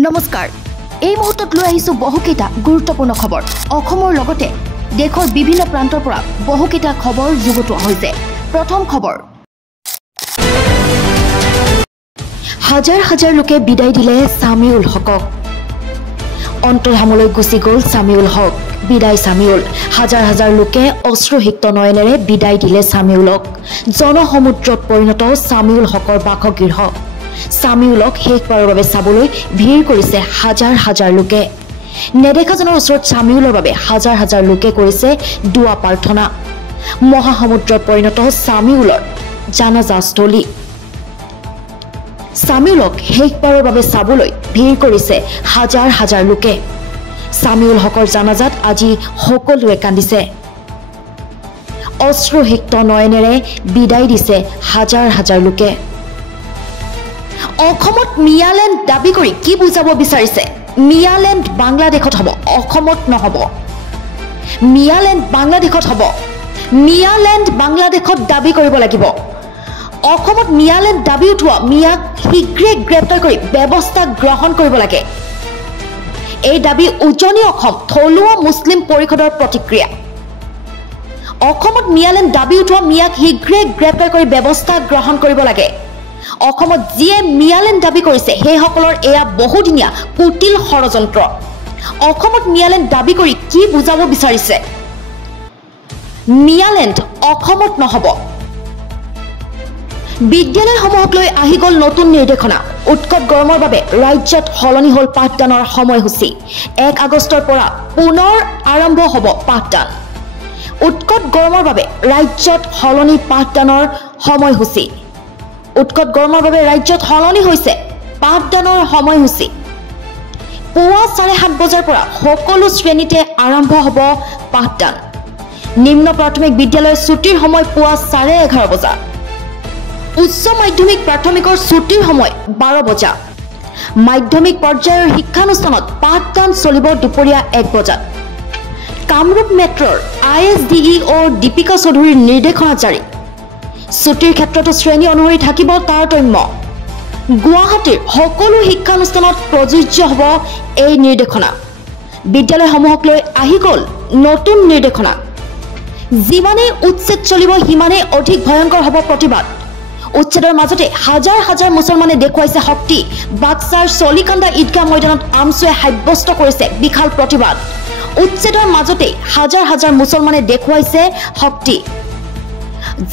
নমস্কাৰ এই মুহূৰ্তত লৈ আহিছো বহুকেইটা গুৰুত্বপূৰ্ণ খবৰ অসমৰ লগতে দেশৰ বিভিন্ন প্ৰান্তৰ পৰা বহুকেইটা খবৰ যুগুতোৱা হৈছে প্ৰথম খবৰ হাজাৰ হাজাৰ লোকে বিদায় দিলে সামিউল হকক অন্তৰহামলৈ গুচি গ'ল সামিউল হক বিদায় সামিউল হাজাৰ হাজাৰ লোকে অশ্ৰুসিক্ত নয়নেৰে বিদায় দিলে সামিউলক জনসমুদ্ৰত পৰিণত সামিউল হকৰ বাসগৃহ সামিউলক শেষবাৰৰ বাবে চাবলৈ ভিৰ কৰিছে হাজাৰ হাজাৰ লোকে নেদেখাজনৰ ওচৰত সামিউলৰ বাবে হাজাৰ হাজাৰ লোকে কৰিছে দুৱা প্ৰাৰ্থনা মহাসমুদ্ৰত পৰিণত সামিউলৰ জানাজাস্থলী সামিউলক শেষবাৰৰ বাবে চাবলৈ ভিৰ কৰিছে হাজাৰ হাজাৰ লোকে সামিউল হকৰ জানাজাত আজি সকলোৱে কান্দিছে অশ্ৰুসিক্ত নয়নেৰে বিদায় দিছে হাজাৰ হাজাৰ লোকে অসমত মিয়ালেণ্ড দাবী কৰি কি বুজাব বিচাৰিছে মিয়ালেণ্ড বাংলাদেশত হ'ব অসমত নহব মিয়ালেণ্ড বাংলাদেশত হ'ব মিয়ালেণ্ড বাংলাদেশত দাবী কৰিব লাগিব অসমত মিয়ালেণ্ড দাবী উঠোৱা মিয়াক শীঘ্ৰে গ্ৰেপ্তাৰ কৰি ব্যৱস্থা গ্ৰহণ কৰিব লাগে এই দাবী উজনি অসম থলুৱা মুছলিম পৰিষদৰ প্ৰতিক্ৰিয়া অসমত মিয়ালেণ্ড দাবী উঠোৱা মিয়াক শীঘ্ৰে গ্ৰেপ্তাৰ কৰি ব্যৱস্থা গ্ৰহণ কৰিব লাগে অসমত যিয়ে মিয়ালেণ্ড দাবী কৰিছে সেইসকলৰ এয়া বহুদিনীয়া কুটিল ষড়যন্ত্ৰ অসমত মিয়ালেণ্ড দাবী কৰি কি বুজাব বিচাৰিছে মিয়ালেণ্ড অসমত নহব বিদ্যালয়সমূহক লৈ আহি গ'ল নতুন নিৰ্দেশনা উৎকট গৰমৰ বাবে ৰাজ্যত সলনি হ'ল পাঠদানৰ সময়সূচী 1 আগষ্টৰ পৰা পুনৰ আৰম্ভ হ'ব পাঠদান উৎকট গৰমৰ বাবে ৰাজ্যত সলনি পাঠদানৰ সময়সূচী উৎকট গৰমৰ বাবে ৰাজ্যত সলনি হৈছে পাঠদানৰ সময়সূচী পুৱা 7:30 বজাৰ পৰা সকলো শ্ৰেণীতে আৰম্ভ হ'ব পাঠদান নিম্ন প্ৰাথমিক বিদ্যালয়ৰ ছুটিৰ সময় পুৱা 11:30 বজা উচ্চ মাধ্যমিক প্ৰাথমিকৰ ছুটিৰ সময় 12 বজা মাধ্যমিক পৰ্যায়ৰ শিক্ষানুষ্ঠানত পাঠদান চলিব দুপৰীয়া 1 বজাত কামৰূপ মেট্ৰৰ ISDEO দীপিকা চৌধুৰীৰ নিৰ্দেশনা জাৰি ছুটিৰ ক্ষেত্ৰতো শ্ৰেণী অনুসৰি থাকিব তাৰতম্য গুৱাহাটীৰ সকলো শিক্ষানুষ্ঠানত প্ৰযোজ্য হ'ব এই নিৰ্দেশনা বিদ্যালয়সমূহক লৈ আহি গ'ল নতুন নিৰ্দেশনা যিমানেই উচ্ছেদ চলিব সিমানেই অধিক ভয়ংকৰ হ'ব প্ৰতিবাদ উচ্ছেদৰ মাজতে হাজাৰ হাজাৰ মুছলমানে দেখুৱাইছে শক্তি বাক্সাৰ চলিকান্দা ঈদগাহ ময়দানত আমছুৱে সাব্যস্ত কৰিছে বিশাল প্ৰতিবাদ উচ্ছেদৰ মাজতে হাজাৰ হাজাৰ মুছলমানে দেখুৱাইছে শক্তি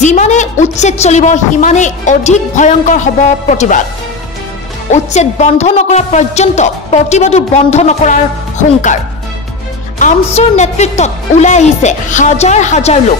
যিমানে উচ্ছেদ চলিব সিমানে অধিক ভয়ংকৰ হ'ব প্ৰতিবাদ উচ্ছেদ বন্ধ নকৰা পৰ্যন্ত প্ৰতিবাদো বন্ধ নকৰাৰ হুংকাৰ আমছুৰ নেতৃত্বত ওলাই আহিছে হাজাৰ হাজাৰ লোক